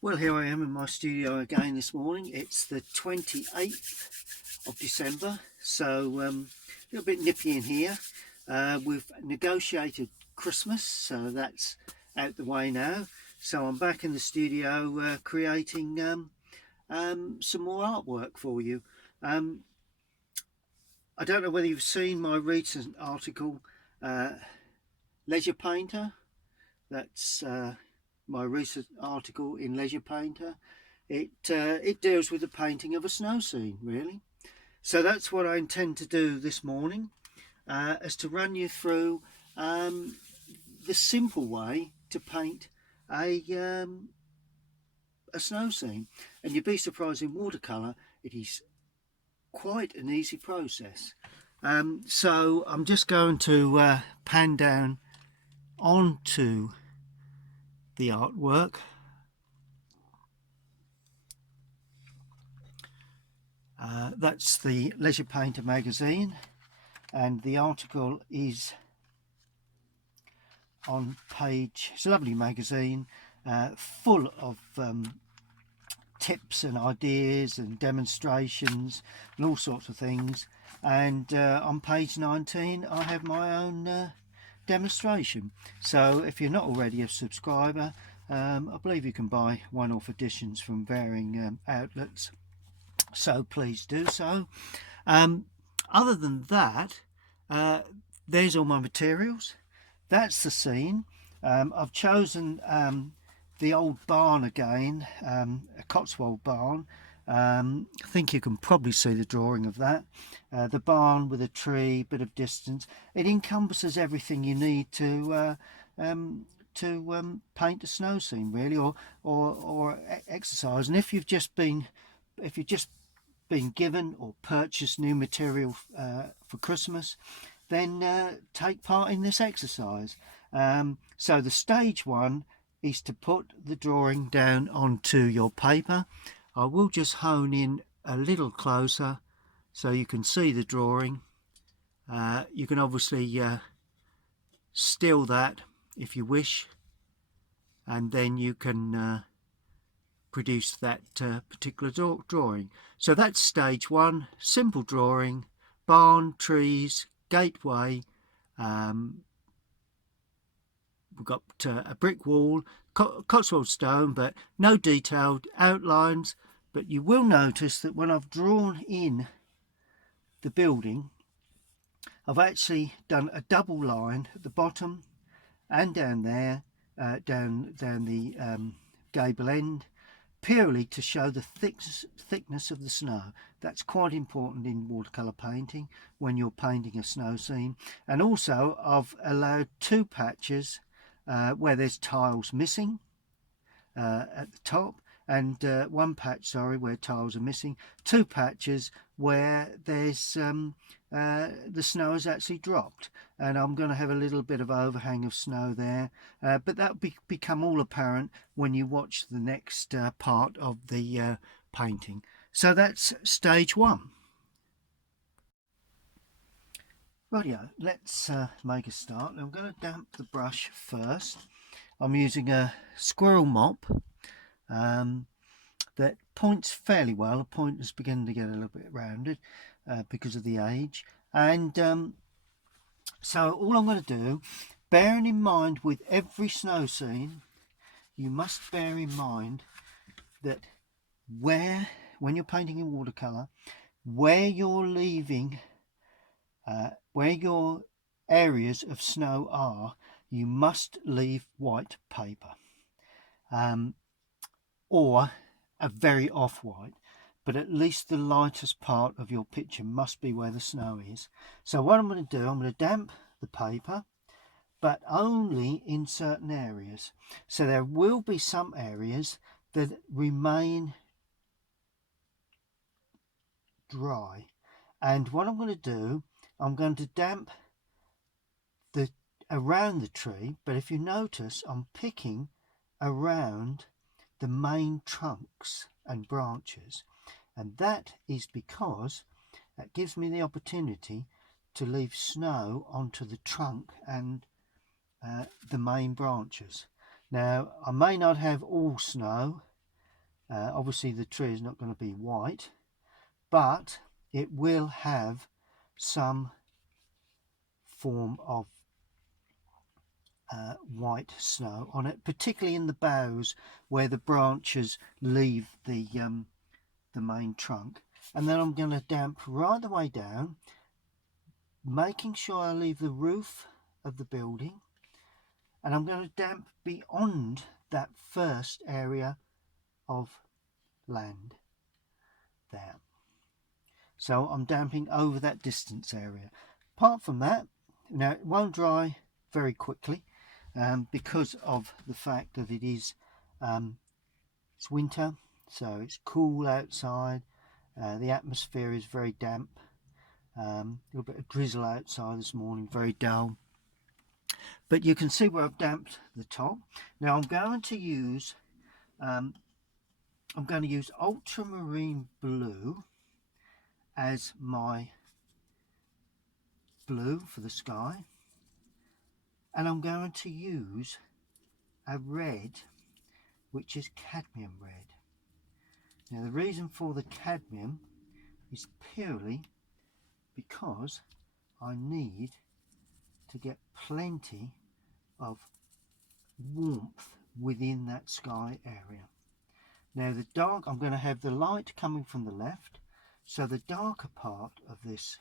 Well, here I am in my studio again this morning. It's the 28th of December, so a little bit nippy in here. We've negotiated Christmas, so that's out the way now. So I'm back in the studio creating some more artwork for you. Um, I don't know whether you've seen my recent article, Leisure Painter. That's my recent article in Leisure Painter. It deals with the painting of a snow scene, really. So that's what I intend to do this morning, is to run you through the simple way to paint a snow scene. And you'd be surprised, in watercolour it is quite an easy process. So I'm just going to pan down onto the artwork. That's the Leisure Painter magazine, and the article is on page, it's a lovely magazine, full of tips and ideas and demonstrations and all sorts of things. And on page 19 I have my own demonstration. So if you're not already a subscriber, I believe you can buy one-off editions from varying outlets, so please do so. Other than that, there's all my materials. That's the scene. I've chosen the old barn again, a Cots Wold barn. I think you can probably see the drawing of that. The barn with a tree, bit of distance. It encompasses everything you need to paint a snow scene, really, or exercise. And if you've just been given or purchased new material for Christmas, then take part in this exercise. So the stage one is to put the drawing down onto your paper. I will just hone in a little closer so you can see the drawing. You can obviously still that if you wish, and then you can produce that particular drawing. So that's stage one, simple drawing, barn, trees, gateway. We've got a brick wall, Cots Wold stone, but no detailed outlines. But you will notice that when I've drawn in the building, I've actually done a double line at the bottom and down there, down the gable end, purely to show the thickness of the snow. That's quite important in watercolour painting when you're painting a snow scene. And also I've allowed two patches where there's tiles missing at the top, and one patch, where tiles are missing. Two patches where there's the snow has actually dropped, and I'm going to have a little bit of overhang of snow there, but that will become all apparent when you watch the next part of the painting. So that's stage one. Rightio, let's make a start. I'm going to damp the brush first. I'm using a squirrel mop that points fairly well. The point is beginning to get a little bit rounded because of the age. And so all I'm going to do, bearing in mind with every snow scene, you must bear in mind that when you're painting in watercolour, where you're leaving, where your areas of snow are, you must leave white paper, or a very off-white, but at least the lightest part of your picture must be where the snow is. So what I'm going to do, I'm going to damp the paper, but only in certain areas. So there will be some areas that remain dry, and what I'm going to do, I'm going to damp around the tree, but if you notice, I'm picking around the main trunks and branches, and that is because that gives me the opportunity to leave snow onto the trunk and the main branches. Now I may not have all snow, Obviously the tree is not going to be white, but it will have some form of white snow on it, particularly in the boughs where the branches leave the main trunk. And then I'm going to damp right the way down, making sure I leave the roof of the building, and I'm going to damp beyond that first area of land there. So I'm damping over that distance area. Apart from that, now it won't dry very quickly because of the fact that it's winter, so it's cool outside. The atmosphere is very damp. A little bit of drizzle outside this morning, very dull. But you can see where I've damped the top. Now I'm going to use ultramarine blue as my blue for the sky, and I'm going to use a red which is cadmium red. Now the reason for the cadmium is purely because I need to get plenty of warmth within that sky area. Now the dark, I'm going to have the light coming from the left, so the darker part of this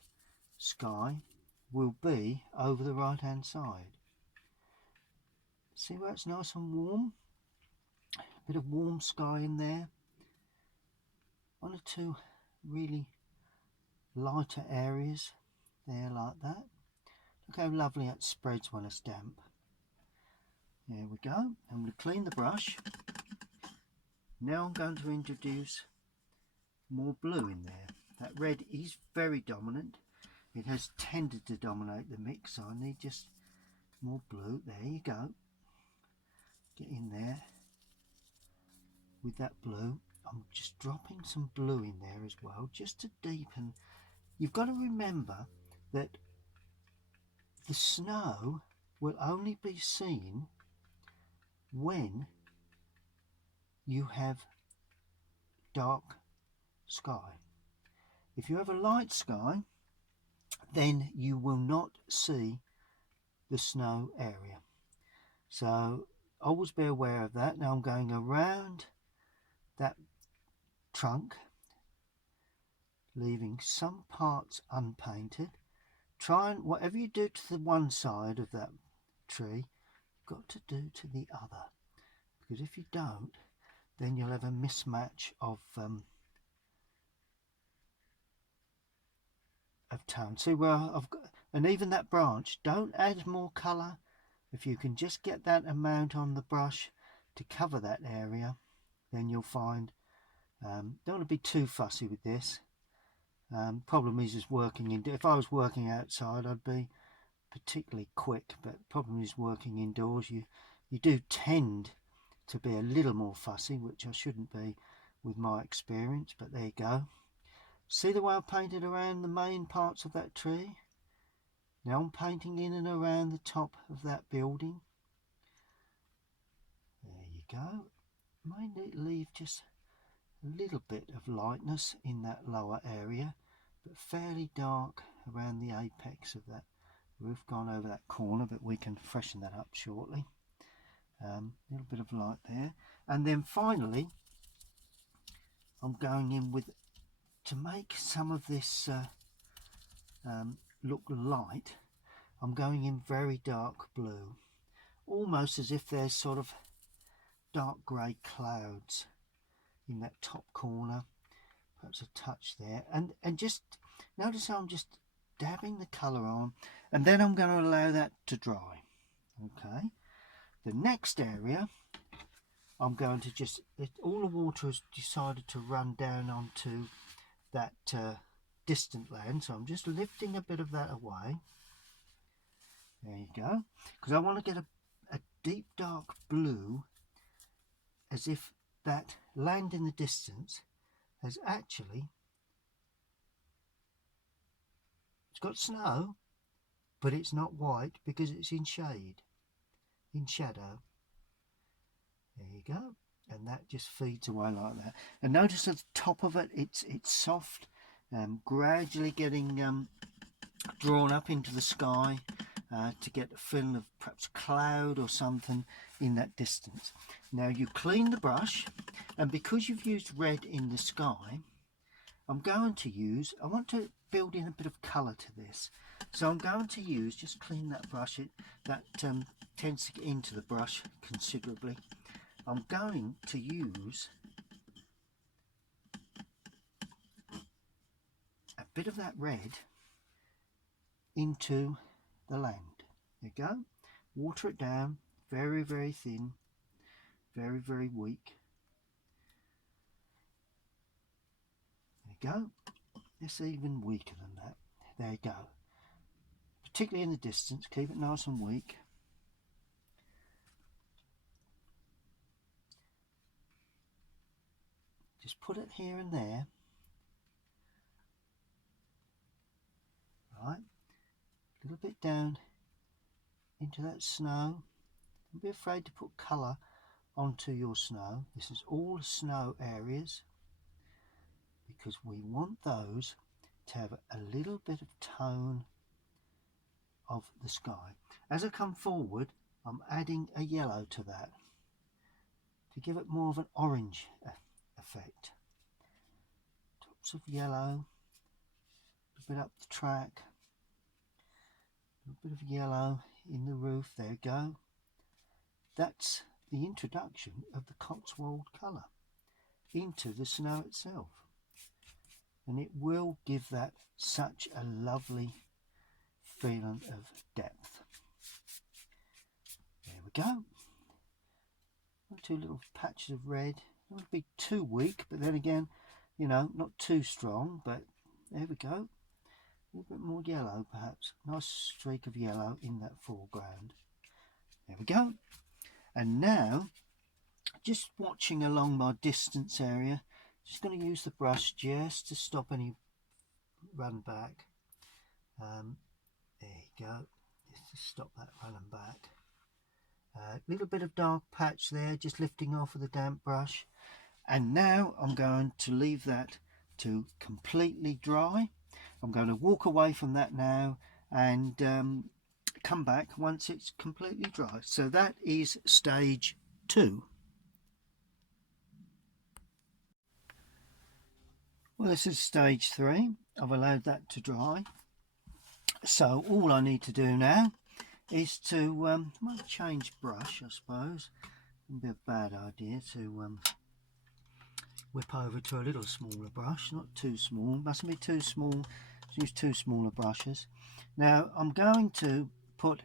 sky will be over the right hand side. See where it's nice and warm? A bit of warm sky in there. One or two really lighter areas there like that. Look how lovely that spreads when it's damp. There we go. I'm going to clean the brush. Now I'm going to introduce more blue in there. That red is very dominant. It has tended to dominate the mix, so I need just more blue. There you go. Get in there with that blue. I'm just dropping some blue in there as well, just to deepen. You've got to remember that the snow will only be seen when you have dark sky. If you have a light sky, then you will not see the snow area. So always be aware of that. Now I'm going around that trunk, leaving some parts unpainted. Try and, whatever you do to the one side of that tree, you've got to do to the other, because if you don't, then you'll have a mismatch of tone. See where I've got, and even that branch, don't add more colour. If you can just get that amount on the brush to cover that area, then you'll find, don't want to be too fussy with this. Problem is working in, if I was working outside I'd be particularly quick, but problem is working indoors, you do tend to be a little more fussy, which I shouldn't be with my experience, but there you go. See the way I painted around the main parts of that tree? Now I'm painting in and around the top of that building. There you go. Might leave just a little bit of lightness in that lower area, but fairly dark around the apex of that roof, gone over that corner, but we can freshen that up shortly. A little bit of light there, and then finally I'm going in with, to make some of this look light, I'm going in very dark blue, almost as if there's sort of dark grey clouds in that top corner, perhaps a touch there, and just notice how I'm just dabbing the colour on, and then I'm going to allow that to dry. Okay, the next area I'm going to just, all the water has decided to run down onto that distant land, so I'm just lifting a bit of that away. There you go, because I want to get a deep dark blue, as if that land in the distance has actually, it's got snow, but it's not white because it's in shade, in shadow. There you go. and that just feeds away like that. And notice at the top of it, it's soft, gradually getting drawn up into the sky to get a feeling of perhaps cloud or something in that distance. Now you clean the brush, and because you've used red in the sky, I want to build in a bit of colour to this. So I'm going to use, just clean that brush, that tends to get into the brush considerably. I'm going to use a bit of that red into the land. There you go. Water it down, very, very thin, very, very weak. There you go. It's even weaker than that. There you go. Particularly in the distance, keep it nice and weak. Just put it here and there. Right. A little bit down into that snow. Don't be afraid to put colour onto your snow. This is all snow areas because we want those to have a little bit of tone of the sky. As I come forward, I'm adding a yellow to that to give it more of an orange effect. Tops of yellow, a bit up the track, a bit of yellow in the roof. There you go. That's the introduction of the Cots Wold colour into the snow itself, and it will give that such a lovely feeling of depth. There we go. Two little patches of red. Don't want to be too weak, but then again, you know, not too strong, but there we go. A little bit more yellow perhaps. Nice streak of yellow in that foreground. There we go. And now, just watching along my distance area, just going to use the brush just to stop any run back. There you go. Just to stop that running back. A little bit of dark patch there, just lifting off with a damp brush. And now I'm going to leave that to completely dry. I'm going to walk away from that now and come back once it's completely dry. So that is stage 2. Well, this is stage 3. I've allowed that to dry. So all I need to do now is to might change brush, I suppose. Wouldn't be a bad idea to whip over to a little smaller brush, not too small, mustn't be too small. Use 2 smaller brushes. Now I'm going to put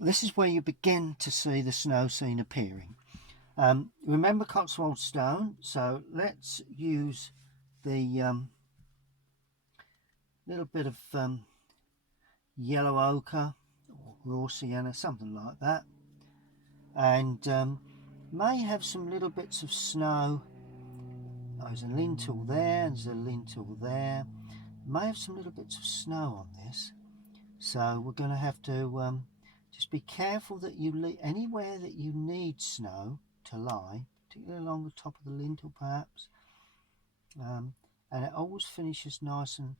this is where you begin to see the snow scene appearing. Remember Cots Wold stone, so let's use the little bit of yellow ochre or raw sienna, something like that, and may have some little bits of snow. There's a lintel there, there's a lintel there. May have some little bits of snow on this, so we're going to have to just be careful that you leave anywhere that you need snow to lie, particularly along the top of the lintel perhaps, and it always finishes nice and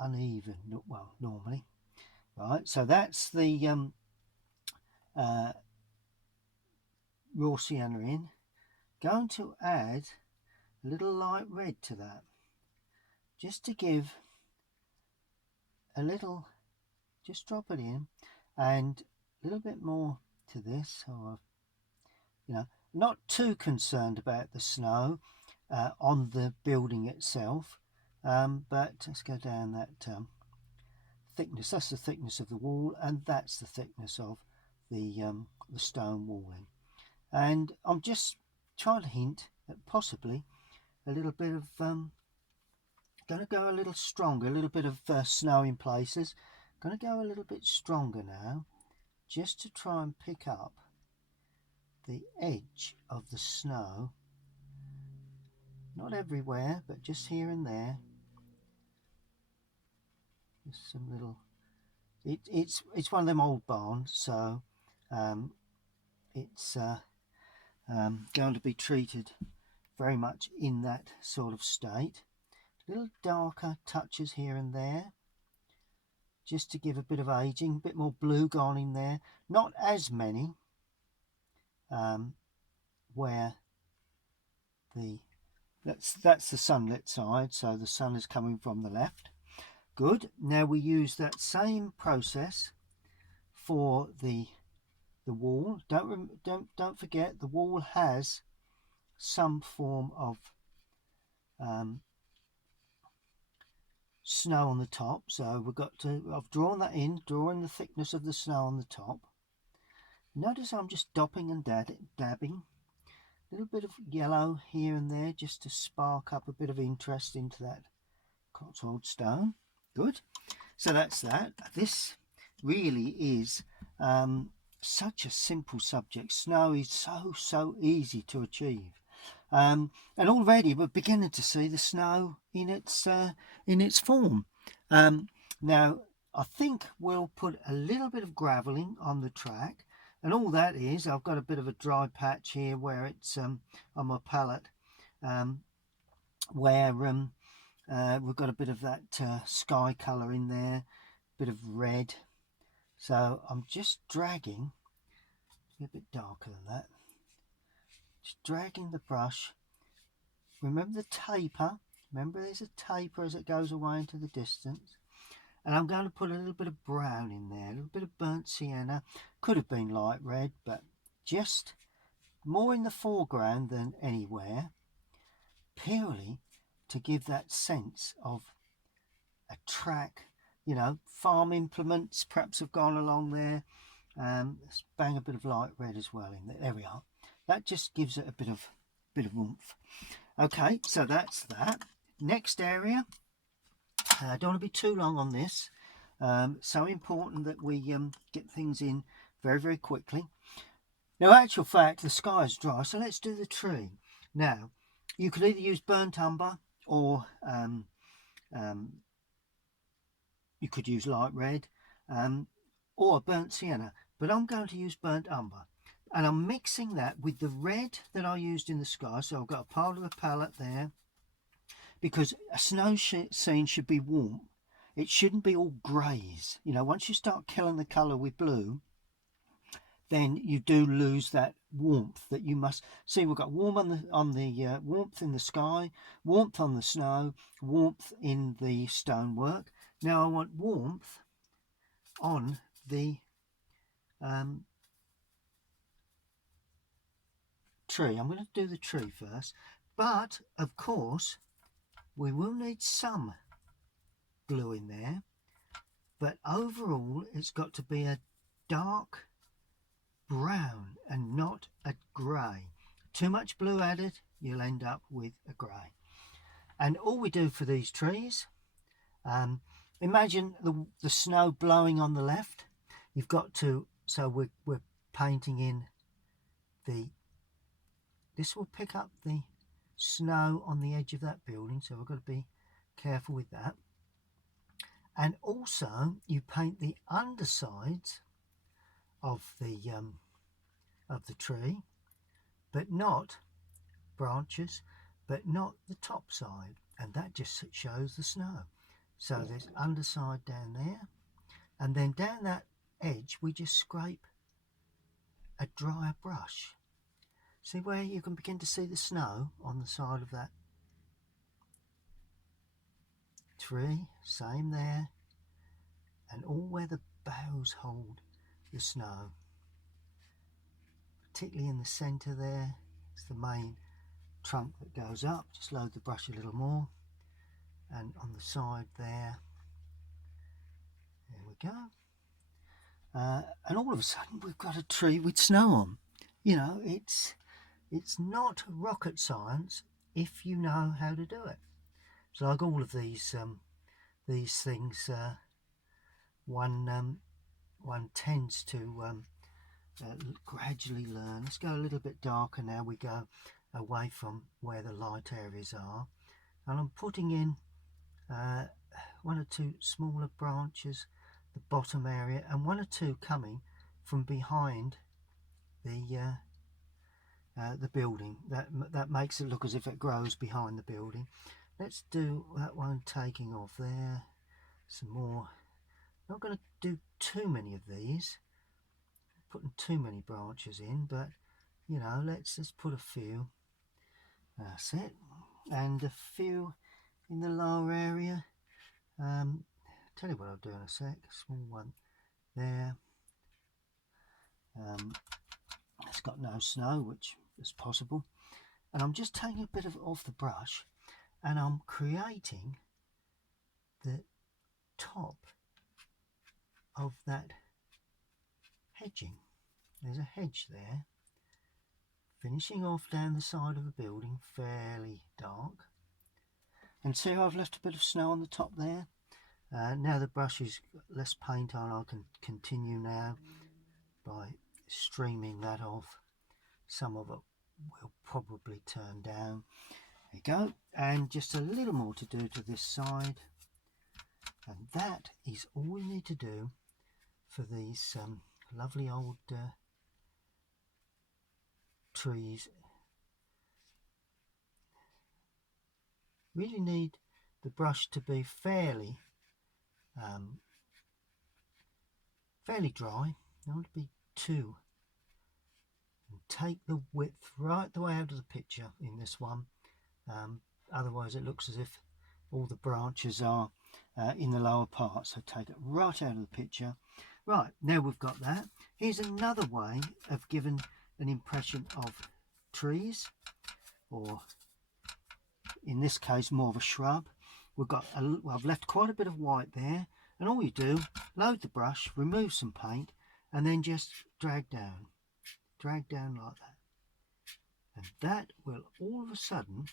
uneven, well, normally. Right, so that's the raw sienna in. Going to add a little light red to that, just to give a little, just drop it in, and a little bit more to this. Or, you know, not too concerned about the snow on the building itself, but let's go down that thickness. That's the thickness of the wall, and that's the thickness of the stone walling. And I'm just trying to hint at possibly a little bit of going to go a little stronger, a little bit of snow in places. Going to go a little bit stronger now, just to try and pick up the edge of the snow. Not everywhere, but just here and there. Just some little. It's one of them old barns, so it's going to be treated very much in that sort of state. Little darker touches here and there, just to give a bit of aging, a bit more blue gone in there. Not as many where that's the sunlit side, so the sun is coming from the left. Good. Now we use that same process for the wall. Don't forget, the wall has some form of snow on the top, so I've drawn that in, drawing the thickness of the snow on the top. Notice I'm just dopping and dabbing a little bit of yellow here and there, just to spark up a bit of interest into that Cots Wold stone. Good. So that's that. This really is such a simple subject. Snow is so easy to achieve, and already we're beginning to see the snow in its form. Now I think we'll put a little bit of gravelling on the track, and all that is, I've got a bit of a dry patch here where it's on my palette, where we've got a bit of that sky colour in there, a bit of red. So I'm just dragging, a bit darker than that, just dragging the brush. Remember the taper, remember there's a taper as it goes away into the distance. And I'm going to put a little bit of brown in there, a little bit of burnt sienna. Could have been light red, but just more in the foreground than anywhere, purely to give that sense of a track. You know, farm implements perhaps have gone along there. Let's bang a bit of light red as well in there. There we are. That just gives it a bit of oomph. Okay, so that's that. Next area. I don't want to be too long on this. So important that we get things in very quickly. Now, actual fact, the sky is dry, so let's do the tree. Now, you could either use burnt umber or you could use light red or burnt sienna, but I'm going to use burnt umber. And I'm mixing that with the red that I used in the sky. So I've got a part of the palette there, because a snow scene should be warm. It shouldn't be all greys. You know, once you start killing the colour with blue, then you do lose that warmth that you must see. We've got warmth on the warmth in the sky, warmth on the snow, warmth in the stonework. Now I want warmth on the tree. I'm going to do the tree first, but of course we will need some blue in there, but overall it's got to be a dark brown and not a grey. Too much blue added, you'll end up with a grey. And all we do for these trees, imagine the snow blowing on the left. You've got to, so we're painting in this will pick up the snow on the edge of that building, so we've got to be careful with that. And also you paint the undersides of the tree, but not branches, but not the top side, and that just shows the snow. So there's underside down there, and then down that edge we just scrape a drier brush. See where you can begin to see the snow on the side of that tree? Same there, and all where the boughs hold the snow, particularly in the centre there. It's the main trunk that goes up. Just load the brush a little more, and on the side there we go. And all of a sudden we've got a tree with snow on. You know, it's not rocket science if you know how to do it. So like all of these things, one tends to gradually learn. Let's go a little bit darker now. We go away from where the light areas are, and I'm putting in one or two smaller branches, the bottom area, and one or two coming from behind the the building. That makes it look as if it grows behind the building. Let's do that one taking off there. Some more. Not going to do too many of these, putting too many branches in, but you know, let's just put a few. That's it. And a few in the lower area. Tell you what I'll do in a sec. Small one there. It's got no snow, which is possible. And I'm just taking a bit of it off the brush, and I'm creating the top of that hedging. There's a hedge there, finishing off down the side of the building, fairly dark. And see how I've left a bit of snow on the top there? Now the brush is less paint on, I can continue now by streaming that off. Some of it will probably turn down. There you go. And just a little more to do to this side. And that is all we need to do for these lovely old trees. Really need the brush to be fairly dry. Don't want to be too. And take the width right the way out of the picture in this one. Otherwise it looks as if all the branches are in the lower part. So take it right out of the picture. Right, now we've got that. Here's another way of giving an impression of trees, or in this case more of a shrub. I've left quite a bit of white there, and all you do, load the brush, remove some paint, and then just drag down like that, and that will all of a sudden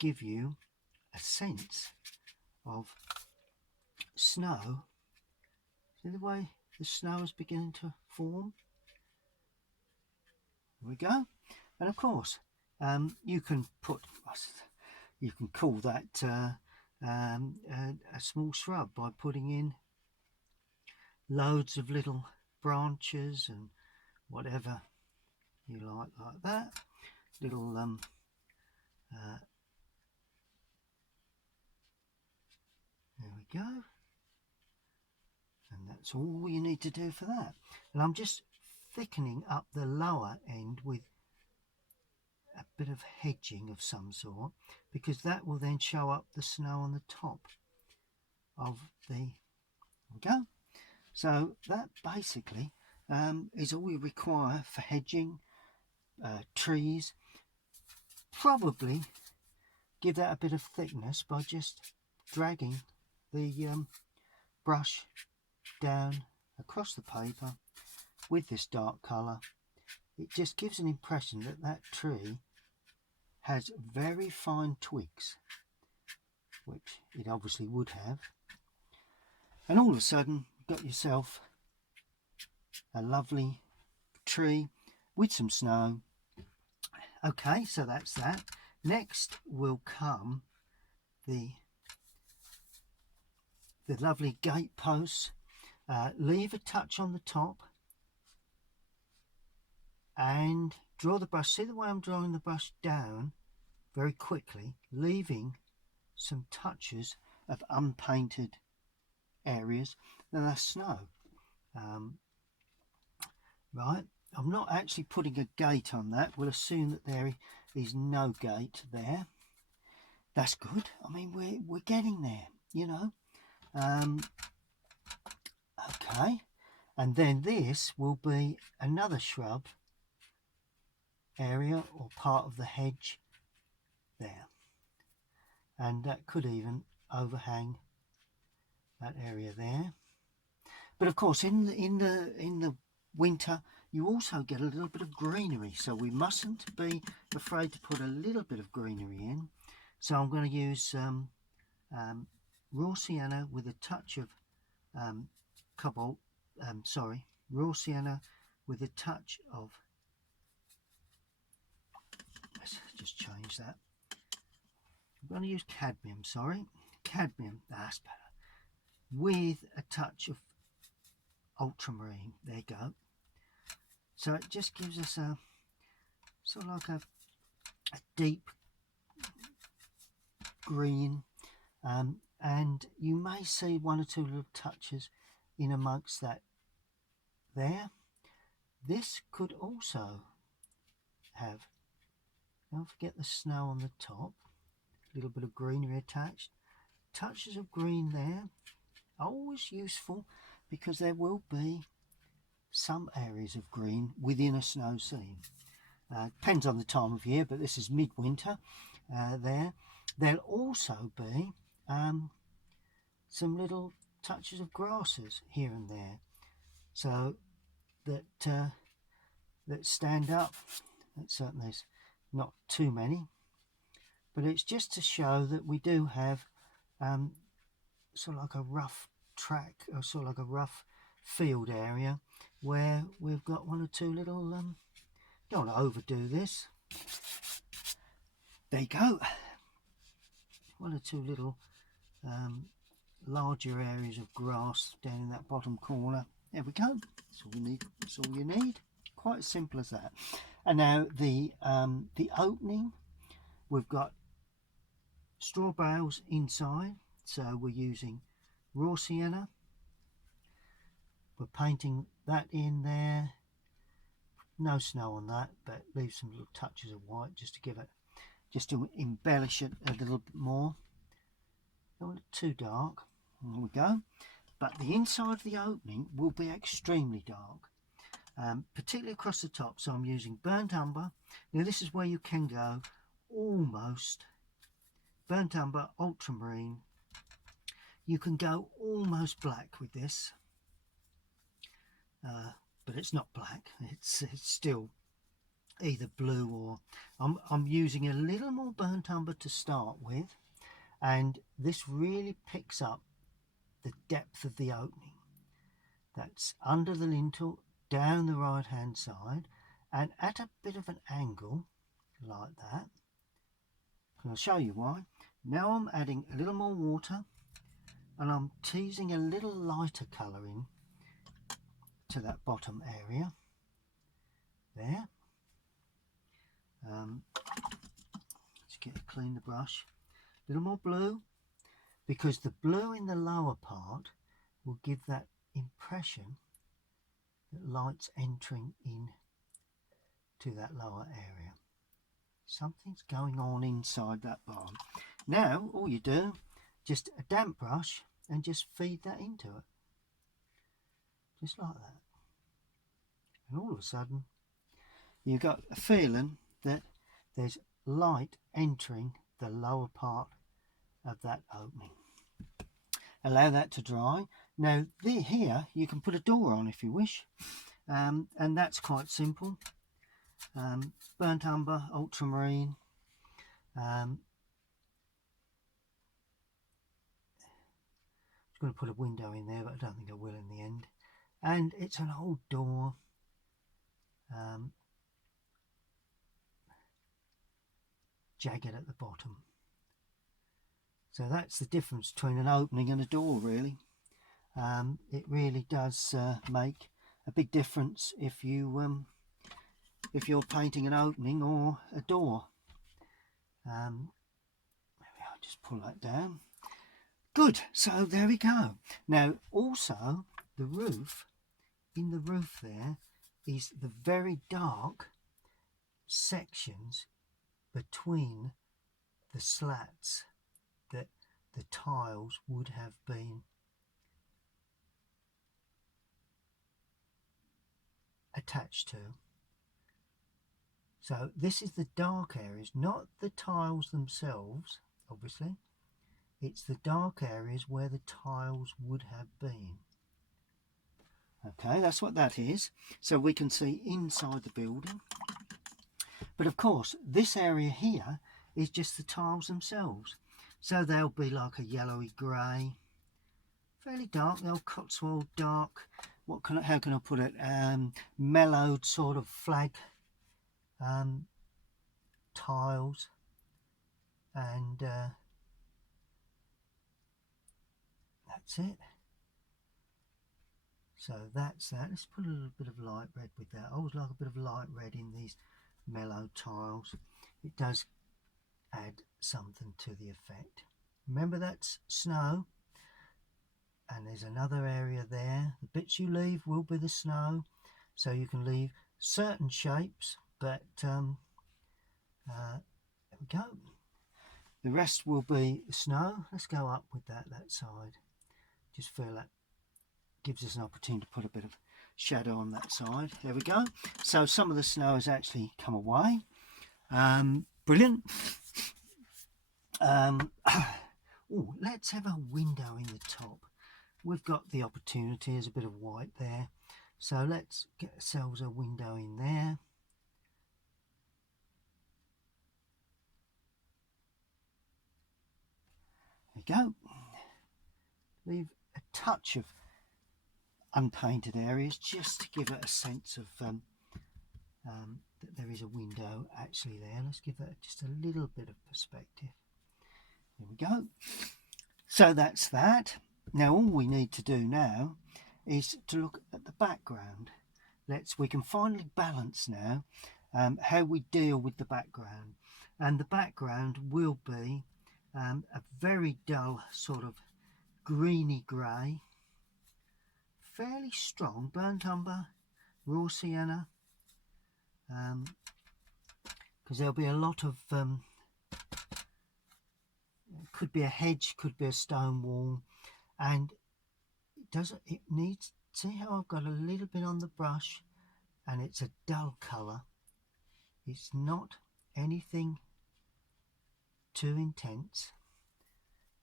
give you a sense of snow. See the way the snow is beginning to form? There we go. And of course you can call that a small shrub by putting in loads of little branches and whatever you like that. Little there we go. And that's all you need to do for that. And I'm just thickening up the lower end with a bit of hedging of some sort, because that will then show up the snow on the top of the, there we go. So that basically is all we require for hedging trees. Probably give that a bit of thickness by just dragging the brush down across the paper with this dark colour. It just gives an impression that that tree has very fine twigs, which it obviously would have, and all of a sudden you've got yourself a lovely tree with some snow. Okay, so that's that. Next will come the lovely gate posts. Leave a touch on the top and draw the brush. See the way I'm drawing the brush down very quickly, leaving some touches of unpainted areas. Now that's snow. Right, I'm not actually putting a gate on that. We'll assume that there is no gate there. That's good. I mean, we're getting there, you know. Okay, and then this will be another shrub area or part of the hedge there, and that could even overhang that area there. But of course in the winter you also get a little bit of greenery, so we mustn't be afraid to put a little bit of greenery in. So I'm going to use raw sienna with a touch of cobalt, raw sienna with a touch of, let's just change that. I'm going to use cadmium, cadmium, that's better, with a touch of ultramarine. There you go. So it just gives us sort of like a deep green, and you may see one or two little touches in amongst that there. This could also have, don't forget the snow on the top, a little bit of greenery attached, touches of green there, always useful because there will be some areas of green within a snow scene. Depends on the time of year, but this is midwinter there. There'll also be some little touches of grasses here and there, so that that stand up. Certainly there's not too many, but it's just to show that we do have sort of like a rough track, or sort of like a rough field area where we've got one or two little, don't want to overdo this, there you go, one or two little larger areas of grass down in that bottom corner. There we go, that's all you need, that's all you need, quite as simple as that. And now the opening, we've got straw bales inside, so we're using raw sienna. We're painting that in there, no snow on that, but leave some little touches of white just to give it, just to embellish it a little bit more. Don't want it too dark. There we go. But the inside of the opening will be extremely dark, particularly across the top. So I'm using burnt umber. Now this is where you can go almost burnt umber, ultramarine. You can go almost black with this, but it's not black. It's still either blue, or I'm using a little more burnt umber to start with, and this really picks up the depth of the opening. That's under the lintel, down the right hand side, and at a bit of an angle like that. And I'll show you why. Now I'm adding a little more water, and I'm teasing a little lighter colour in to that bottom area there. Let's clean the brush. A little more blue, because the blue in the lower part will give that impression that light's entering in to that lower area. Something's going on inside that barn. Now all you do, just a damp brush, and just feed that into it, just like that, and all of a sudden you've got a feeling that there's light entering the lower part of that opening. Allow that to dry. Now here you can put a door on if you wish, and that's quite simple. Burnt umber, ultramarine, I'm going to put a window in there, but I don't think I will in the end. And it's an old door, jagged at the bottom. So that's the difference between an opening and a door, really. It really does make a big difference if you're painting an opening or a door. Maybe I'll just pull that down. Good, so there we go. Now also the roof, in the roof there is the very dark sections between the slats that the tiles would have been attached to. So this is the dark areas, not the tiles themselves, obviously. It's the dark areas where the tiles would have been. Okay, that's what that is. So we can see inside the building. But of course, this area here is just the tiles themselves. So they'll be like a yellowy grey, fairly dark, the old Cots Wold dark. How can I put it? Mellowed sort of flag tiles, and that's it. So that's that. Let's put a little bit of light red with that. I always like a bit of light red in these mellow tiles, it does add something to the effect. Remember, that's snow, and there's another area there. The bits you leave will be the snow, so you can leave certain shapes, but there we go. The rest will be snow. Let's go up with that side. Just feel that gives us an opportunity to put a bit of shadow on that side. There we go. So some of the snow has actually come away. Brilliant. Oh, let's have a window in the top. We've got the opportunity. There's a bit of white there, so let's get ourselves a window in there. There we go. Leave a touch of unpainted areas just to give it a sense of that there is a window actually there. Let's give that just a little bit of perspective. There we go. So that's that. Now all we need to do now is to look at the background. We can finally balance now how we deal with the background, and the background will be a very dull sort of greeny grey, fairly strong burnt umber, raw sienna, because there'll be a lot of could be a hedge, could be a stone wall, and it needs, see how I've got a little bit on the brush and it's a dull colour. It's not anything too intense.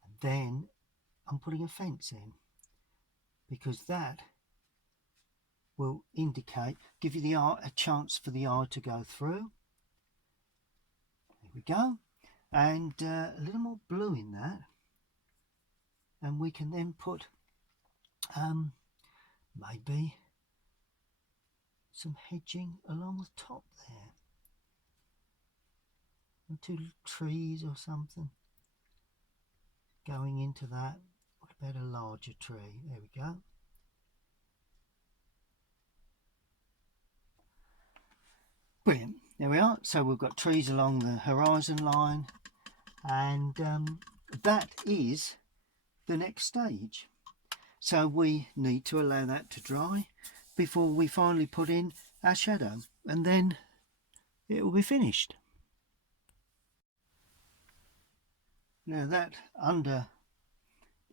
And then I'm putting a fence in, because that will indicate, give you the eye, a chance for the eye to go through. There we go. And a little more blue in that, and we can then put maybe some hedging along the top there, or 2 trees or something going into that. What about a larger tree? There we go. Brilliant. There we are. So we've got trees along the horizon line, and that is the next stage. So we need to allow that to dry before we finally put in our shadow, and then it will be finished. Now that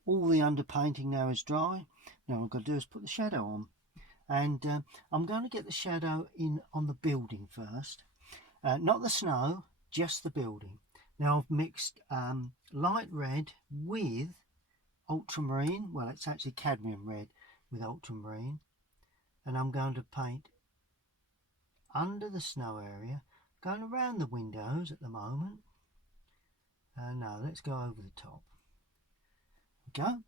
all the underpainting now is dry. Now what I've got to do is put the shadow on, and I'm going to get the shadow in on the building first, not the snow, just the building. Now I've mixed light red with ultramarine, well it's actually cadmium red with ultramarine, and I'm going to paint under the snow area, going around the windows at the moment. No, let's go over the top. Go.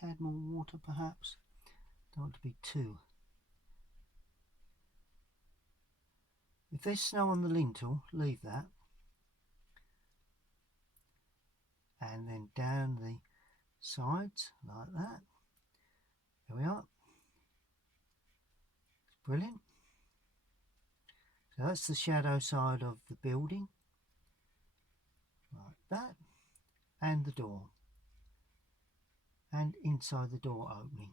Tad more water perhaps. Don't want to be too. If there's snow on the lintel, leave that. And then down the sides like that. There we are. Brilliant. So that's the shadow side of the building. Like that. And the door. And inside the door opening.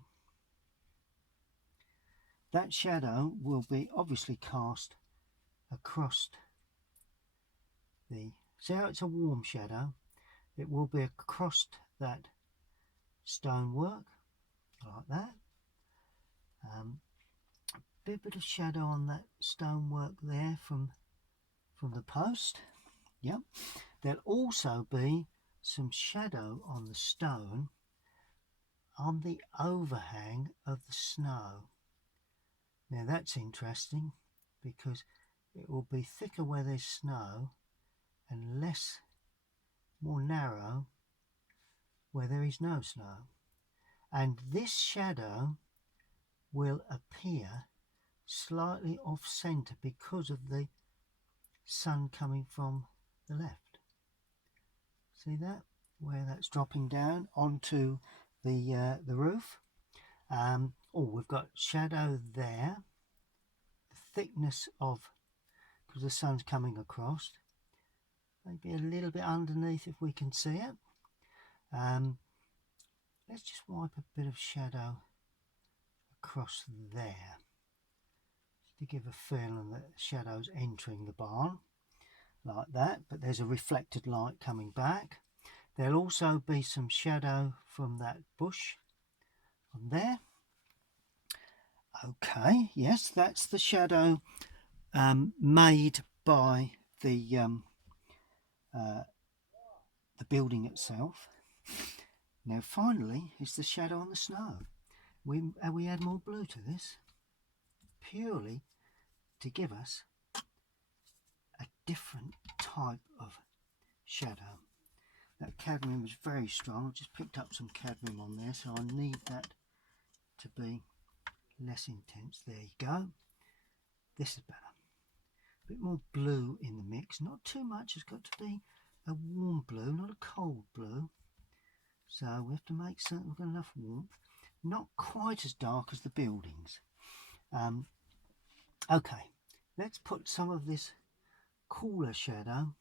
That shadow will be obviously cast across the, see how it's a warm shadow? It will be across that stonework like that. A bit of shadow on that stonework there from the post. Yep. There'll also be some shadow on the stone on the overhang of the snow. Now that's interesting, because it will be thicker where there's snow and more narrow where there is no snow. And this shadow will appear slightly off center because of the sun coming from the left. See that? Where that's dropping down onto the roof. We've got shadow there. The thickness of because the sun's coming across. Maybe a little bit underneath if we can see it. Let's just wipe a bit of shadow across there, just to give a feeling that the shadow's entering the barn, like that, but there's a reflected light coming back. There'll also be some shadow from that bush on there. Okay, yes, that's the shadow made by the building itself. Now finally is the shadow on the snow. We add more blue to this purely to give us a different type of shadow. That cadmium is very strong. I've just picked up some cadmium on there, so I need that to be less intense. There you go. This is better. A bit more blue in the mix. Not too much. It's got to be a warm blue, not a cold blue. So we have to make certain we've got enough warmth. Not quite as dark as the buildings. Okay, let's put some of this cooler shadow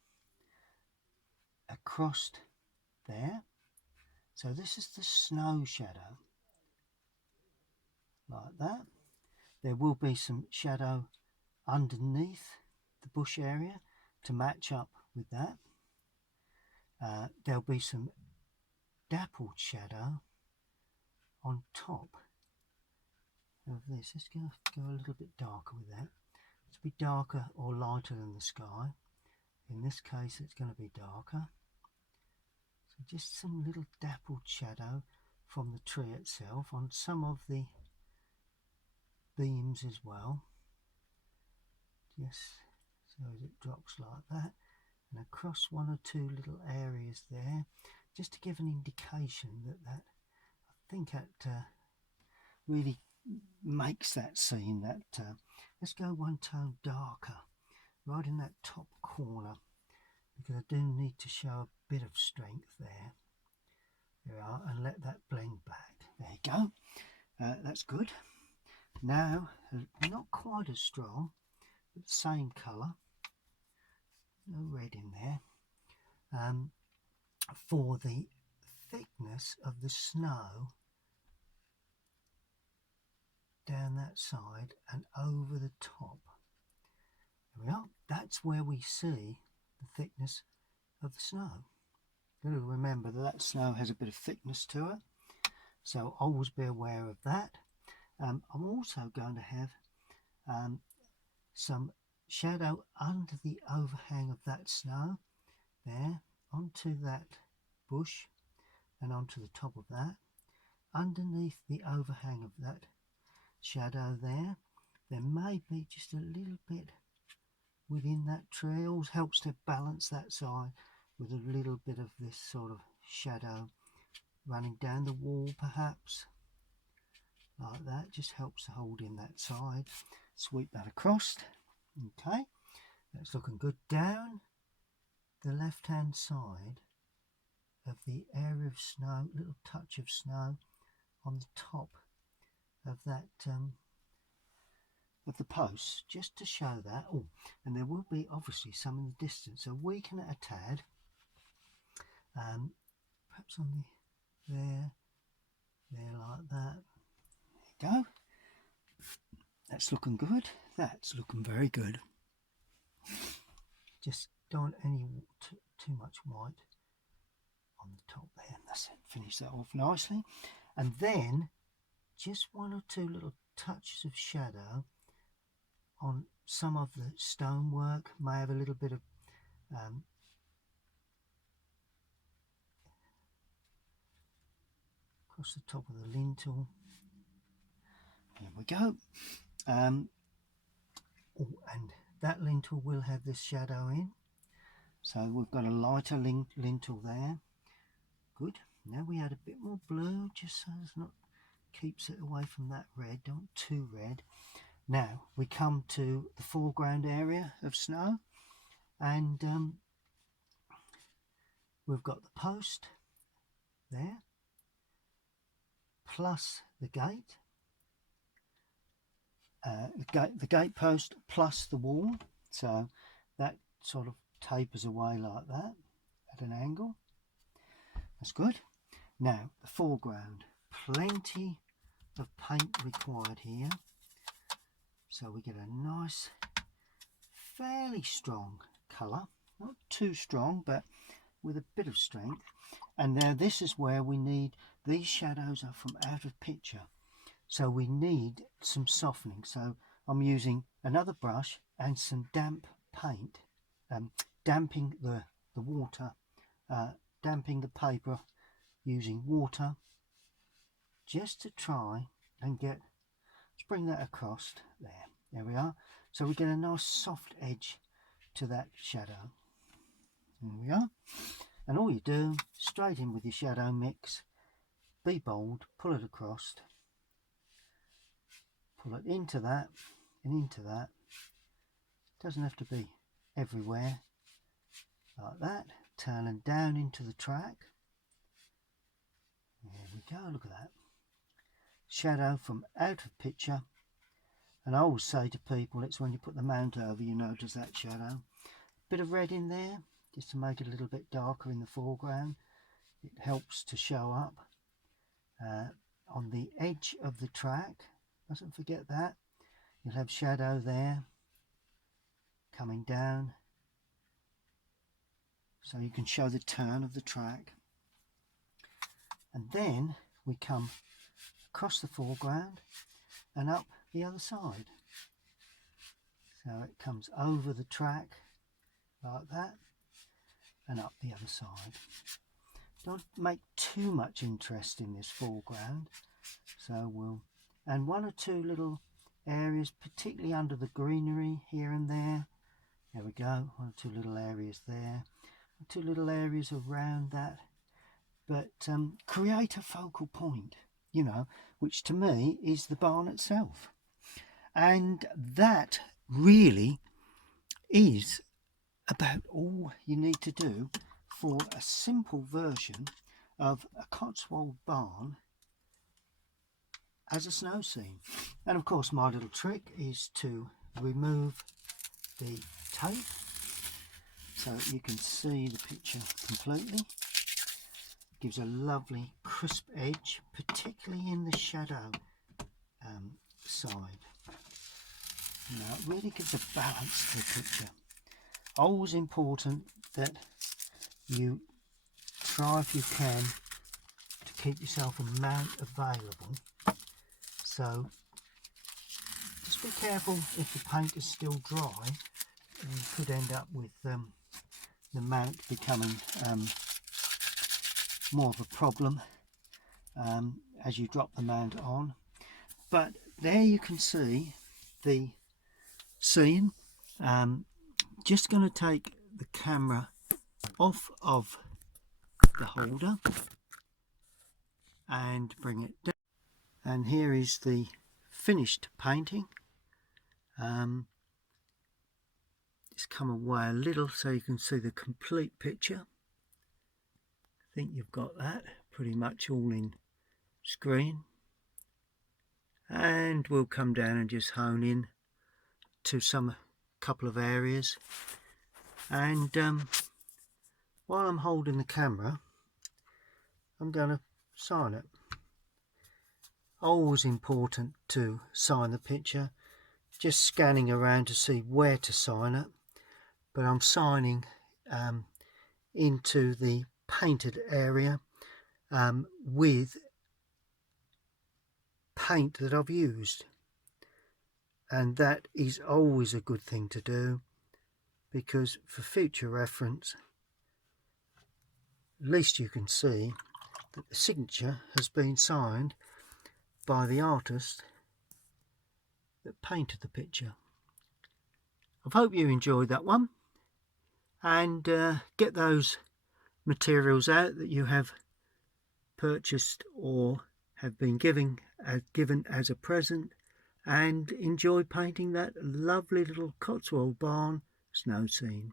across there. So this is the snow shadow, like that. There will be some shadow underneath the bush area to match up with that. There'll be some dappled shadow on top of this. Let's go a little bit darker with that. Let's be darker or lighter than the sky. In this case it's going to be darker. So just some little dappled shadow from the tree itself on some of the beams as well. Just so it drops like that, and across one or two little areas there, just to give an indication that I think that really makes that scene. That let's go one tone darker right in that top corner, because I do need to show a bit of strength there. There we are, and let that blend back. There you go. That's good. Now, not quite as strong, but the same colour. No red in there. For the thickness of the snow down that side and over the top. There we are. That's where we see the thickness of the snow. You've got to remember that snow has a bit of thickness to it, so always be aware of that. I'm also going to have some shadow under the overhang of that snow there, onto that bush and onto the top of that. Underneath the overhang of that shadow there may be just a little bit within that tree. It always helps to balance that side with a little bit of this sort of shadow running down the wall, perhaps like that. Just helps to hold in that side. Sweep that across. Okay, that's looking good. Down the left hand side of the area of snow, little touch of snow on the top of that of the posts, just to show that. Oh, and there will be obviously some in the distance, so weaken it a tad, perhaps on the there like that. There you go. That's looking good. That's looking very good. Just don't want any too much white on the top there. That's it. Finish that off nicely, and then just one or two little touches of shadow on some of the stonework. May have a little bit of across the top of the lintel. There we go. Oh, and that lintel will have this shadow in, so we've got a lighter lintel there. Good. Now we add a bit more blue, just so it's not, keeps it away from that red. Don't too red. Now we come to the foreground area of snow, and we've got the post there, plus the gate, the gate post plus the wall. So that sort of tapers away like that at an angle. That's good. Now the foreground, plenty of paint required here, so we get a nice fairly strong colour, not too strong but with a bit of strength. And now this is where we need, these shadows are from out of picture, so we need some softening. So I'm using another brush and some damp paint, damping the water, damping the paper using water, just to try and get, let's bring that across there we are, so we get a nice soft edge to that shadow. There we are. And all you do, straight in with your shadow mix, be bold, pull it across, pull it into that and into that. Doesn't have to be everywhere, like that. Turning down into the track. There we go, look at that. Shadow from out of picture. And I always say to people, it's when you put the mount over you notice that shadow. Bit of red in there, just to make it a little bit darker in the foreground. It helps to show up on the edge of the track. Mustn't forget that. You'll have shadow there coming down, so you can show the turn of the track. And then we come across the foreground and up the other side. So it comes over the track like that and up the other side. Don't make too much interest in this foreground, so we'll, and one or two little areas, particularly under the greenery here and there. There we go, one or two little areas there, two little areas around that, but create a focal point, you know, which to me is the barn itself. And that really is about all you need to do for a simple version of a Cots Wold barn as a snow scene. And of course my little trick is to remove the tape so you can see the picture completely. Gives a lovely crisp edge, particularly in the shadow side. Now it really gives a balance to the picture. Always important that you try, if you can, to keep yourself a mount available. So just be careful if the paint is still dry. You could end up with the mount becoming more of a problem as you drop the mount on. But there you can see the scene. Just going to take the camera off of the holder and bring it down, and here is the finished painting. Just come away a little so you can see the complete picture. I think you've got that pretty much all in screen, and we'll come down and just hone in to some couple of areas. And while I'm holding the camera, I'm going to sign it. Always important to sign the picture. Just scanning around to see where to sign it, but I'm signing into the painted area with paint that I've used, and that is always a good thing to do, because for future reference, at least you can see that the signature has been signed by the artist that painted the picture. I hope you enjoyed that one, and get those materials out that you have purchased or have been given as a present, and enjoy painting that lovely little Cots Wold barn snow scene.